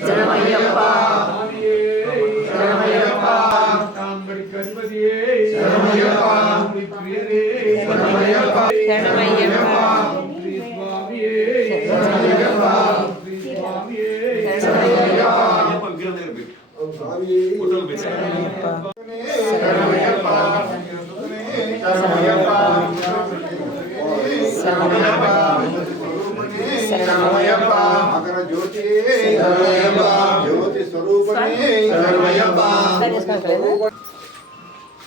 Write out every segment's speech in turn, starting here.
சரணமையப்பா சரணமையப்பா சரணமையப்பா சரணமையப்பா శరణమయ్యప్పా మకర జ్యోతి శరణమయ్యప్పా జ్యోతి స్వరూపమే శరణమయ్యప్పా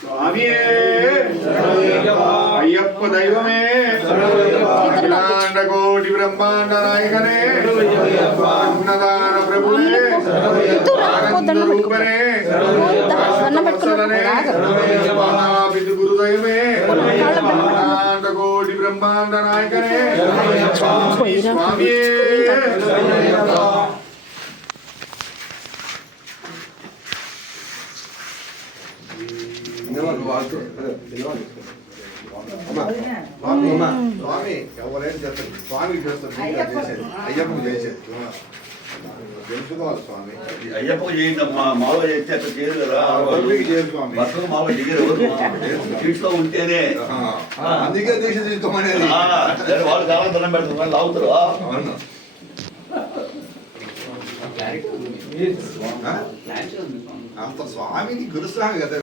స్వామియే శరణమయ్యప్పా అయ్యప్ప దైవమే శరణమయ్యప్పా అఖిలాండ కోటి బ్రహ్మాండ నాయకనే శరణమయ్యప్పా అన్నదాన ప్రభువే శరణమయ్యప్పా ఆనంద రూపనే శరణమయ్యప్పా సన్నపట్టుకునే శరణమయ్యప్పా బిదు గురు దైవమే అఖిలాండ కోటి బ్రహ్మాండ నాయకనే శరణమయ్యప్పా స్వామియే శరణమయ్యప్పా స్వామి ఎవరైనా చేస్తారు స్వామికి చేస్తారు అయ్యప్పకు చేసేది తెలుసుకోవాలి స్వామి అయ్యప్పకు చేయండి మాలో చేస్తే అక్కడ చేయరు కదా చేయరు స్వామి భక్తులు మాలో దిగరు దీక్షలో ఉంటేనే అందుకే దీక్ష తీసుకోమనేది వాళ్ళు చాలా దండం పెడుతున్నారు లాగుతారు అంత స్వామికి గురుస్వామి కదా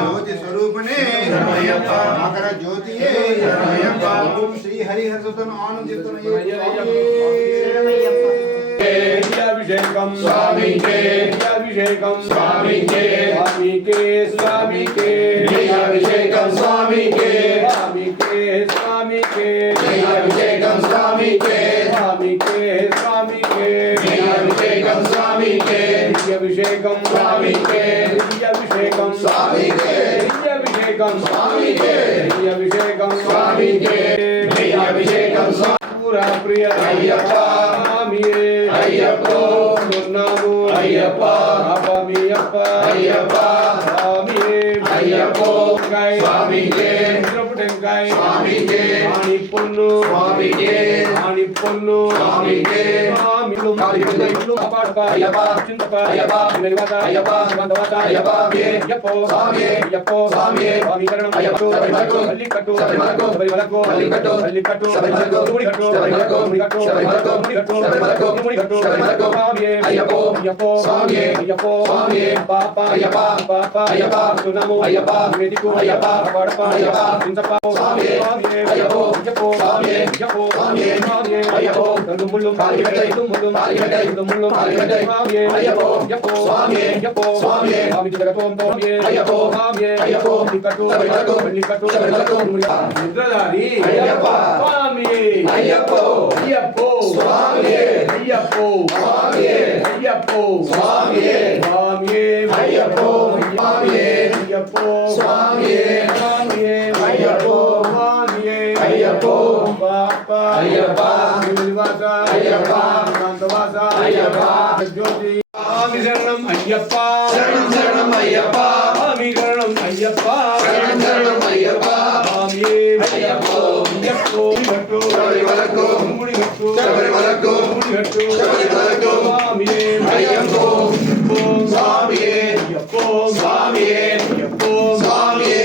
జ్యోతి స్వరూపనే మకర జ్యోతియే శ్రీ హరిహరసుతను ఆనందిస్తున్న అభిషేకం స్వామికే అభిషేకం స్వామికే స్వామికే స్వామికే అభిషేకం స్వామికే స్వామికే స్వామికే అభిషేకం స్వామికే స్వామికే స్వామికే అభిషేకం స్వామికే అభిషేకం స్వామికే అభిషేకం స్వామికే అభిషేకం స్వామికే అభిషేకం స్వామికే అభిషేకం పూరా ప్రియ అయ్యప్ప స్వామియే అయ్యప్పో ఉన్నాము అయ్యప్ప అప్పమియప్ప అయ్యప్ప స్వామియే అయ్యప్పో స్వామికే స్వామికే స్వామికే ఆని పొన్ను స్వామికే ఆని పొన్ను స్వామికే స్వామిలు ఇల్లు అపాడప అయ్యప్ప చింతప అయ్యప్ప నిలవత అయ్యప్ప వందవత అయ్యప్ప యప్పో స్వామియే యప్పో స్వామియే స్వామికరణం అయ్యప్ప శబరిమలకు అల్లికట్టు శబరిమలకు శబరిమలకు అల్లికట్టు అల్లికట్టు శబరిమలకు ముడికట్టు శబరిమలకు ముడికట్టు శబరిమలకు ముడికట్టు శబరిమలకు ముడికట్టు శబరిమలకు స్వామియే అయ్యప్పో యప్పో స్వామియే యప్పో స్వామియే పాప అయ్యప్ప పాప అయ్యప్ప సునము అయ్యప్ప వేదికు అయ్యప్ప అపాడప అయ్యప్ప చింతప స్వామియే అయ్యప్పో యప్పో స్వామియే యప్పో స్వామియే స్వామియే అయ్యప్పో ముళ్ళు కాలికట్టై ముళ్ళు కాలికట్టై ముళ్ళు కాలికట్టై స్వామియే అయ్యప్పో యప్పో స్వామియే యప్పో స్వామియే స్వామి జగతోం తోమియే అయ్యప్పో స్వామియే అయ్యప్పో నికట్టు శబరిమలకు నికట్టు శబరిమలకు నిద్రదారి అయ్యప్ప స్వామియే అయ్యప్పో అయ్యప్పో స్వామియే అయ్యప్పో స్వామియే అయ్యప్పో స్వామియే స్వామియే అయ్యప్పో స్వామియే అయ్యప్పో స్వామియే స్వామియే అయ్యప్పో స్వామియే అయ్యప్పో పాప అయ్యప్ప నివాస అయ్యప్ప శాంతవాస అయ్యప్ప జ్యోతి స్వామి శరణం అయ్యప్ప శరణం శరణం అయ్యప్ప స్వామి శరణం అయ్యప్ప శరణం శరణం అయ్యప్ప స్వామియే అయ్యప్పో అయ్యప్పో గట్టు శబరిమలకు ముడిగట్టు శబరిమలకు ముడిగట్టు శబరిమలకు స్వామియే అయ్యప్పో స్వామియే స్వామియే అయ్యప్పో స్వామియే అయ్యప్పో స్వామియే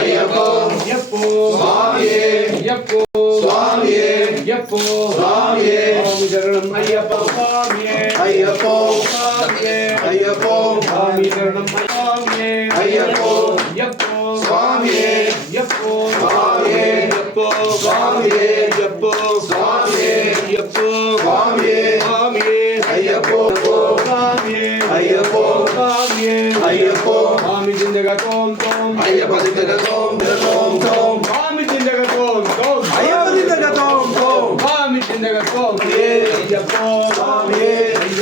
అయ్యప్పో అయ్యప్పో స్వామియే అయ్యప్పో స్వామియే అయ్యప్పో స్వామియే స్వామి శరణం అయ్యప్ప స్వామియే అయ్యప్పో స్వామియే అయ్యప్పో స్వామి శరణం స్వామియే అయ్యప్పో అయ్యప్పో స్వామియే అయ్యప్పో స్వామియే అయ్యప్పో స్వామియే అయ్యప్పో స్వామియే అయ్యప్పో స్వామియే స్వామియే అయ్యప్పో స్వామియే అయ్యప్పో స్వామియే అయ్యప్పో స్వామి జిందగా తోం తోం అయ్యప్ప దిగ్గ తోం తోం తోం స్వామి జిందగా తోం తోం అయ్యప్ప దిగ్గ తోం తోం స్వామి జిందగా తోం అయ్యప్పో స్వామియే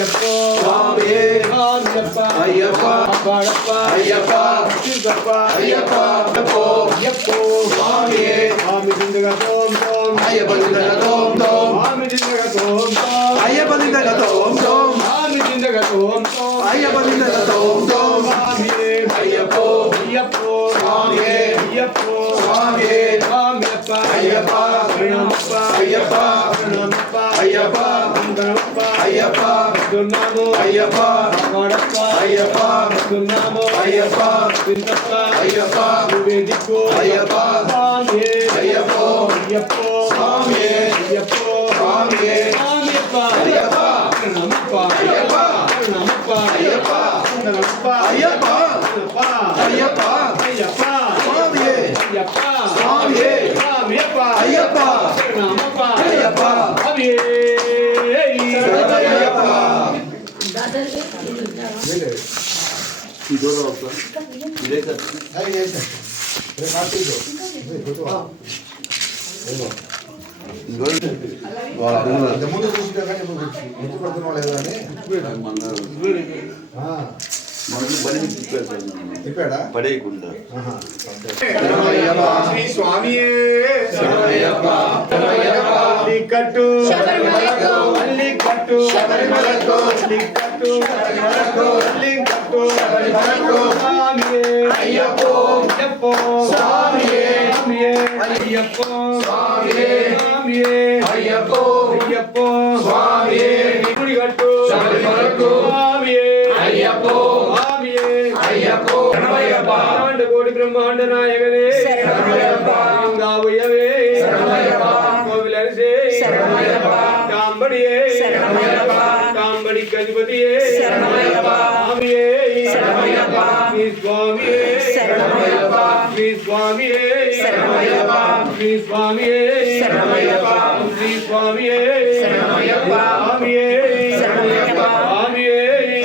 అయ్యప్పో స్వామియే స్వామియప్ప అయ్యప్ప అప్పడప్ప అయ్యప్ప సిద్ధప్ప అయ్యప్ప అయ్యప్పో అయ్యప్పో స్వామియే స్వామి జిందగా తోం తోం అయ్యప్ప దిందగ తోం తోం స్వామి జిందగా తోం తోం అయ్యప్ప దిందగ తోం తోం స్వామి జిందగా తోం తోం అయ్యప్ప దిందగ తోం తోం స్వామియే అయ్యప్పో అయ్యప్పో స్వామియే అయ్యప్పో స్వామియే స్వామియప్ప అయ్యప్ప శరణమప్ప అయ్యప్ప శరణమప్ప అయ్యప్ప శరణమప్ప అయ్యప్ప దుర్నామో అయ్యప్ప అప్పడప్ప అయ్యప్ప దుర్నామో అయ్యప్ప సిద్ధప్ప అయ్యప్ప వేదికో అయ్యప్ప స్వామియే అయ్యప్పో అయ్యప్పో స్వామియే అయ్యప్పో స్వామియే స్వామియప్ప అయ్యప్ప శరణమప్ప అయ్యప్ప శరణమప్ప అయ్యప్ప శరణమప్ప అయ్యప్ప అయ్యప్ప అయ్యప్ప స్వామియే అయ్యప్ప స్వామియే స్వామియప్ప అయ్యప్ప శరణమప్ప అయ్యప్ప స్వామియే శరణమయ్యప్ప ముందు చూసినా కానీ గుర్తుపడుతున్నా లేదు అని చెప్పాడా పడేయకుండా శ్రీ స్వామియే శరణమయ్యప్ప శరణమయ్యప్ప లిక్కట్టు శబరిమలకు లిక్కట్టు శబరిమలకు లిక్కట్టు శబరిమలకు లిక్కట్టు శబరిమలకు స్వామియే అయ్యప్పో అయ్యప్పో స్వామియే స్వామియే అయ్యప్పో స్వామియే స్వామియే అయ్యప్పో అయ్యప్పో స్వామియే గుడిగట్టు శబరిమలకు స్వామియే అయ్యప్పో స్వామియే అయ్యప్పో శరణమయ్యప్ప బ్రహ్మాండ కోటి బ్రహ్మాండ నాయకనే శరణమయ్యప్ప గావుయవే శరణమయ్యప్ప కోవిలరిసే శరణమయ్యప్ప కాంబడియే శరణమయ్యప్ప కాంబడి గణపతియే శరణమయ్యప్ప స్వామియే శరణమయ్యప్ప శ్రీ స్వామియే శరణమయ్యప్ప శ్రీ స్వామియే శరణమయ్యప్ప శ్రీ స్వామియే శరణమయ్యప్ప శ్రీ స్వామియే శరణమయ్యప్ప స్వామియే శరణమయ్యప్ప స్వామియే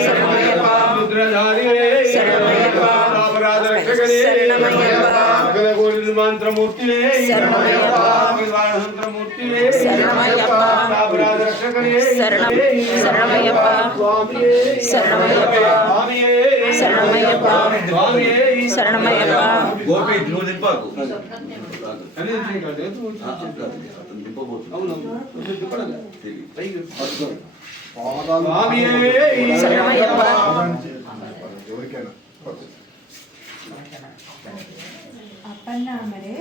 శరణమయ్యప్ప రుద్రధారిణే శరణమయ్యప్ప అపరాధ రక్షకనే శరణమయ్యప్ప అఖిల మంత్రమూర్తినే శరణమయ్యప్ప మంత్రమూర్తినే శరణమయ్యప్ప అపరాధ రక్షకనే శరణమయ్యప్ప స్వామియే శరణమయ్యప్ప స్వామియే శరణమయ్యప్ప స్వామియే శరణమయ్యప్ప గోపి నువ్వు దింపాకు స్వామియే శరణమయ్యప్ప ఎవరికైనా అప్పన్నామరే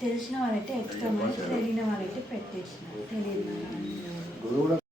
తెలిసిన వాళ్ళైతే ఎత్తుతామని తెలియని వాళ్ళైతే పెట్టేసిన తెలియదు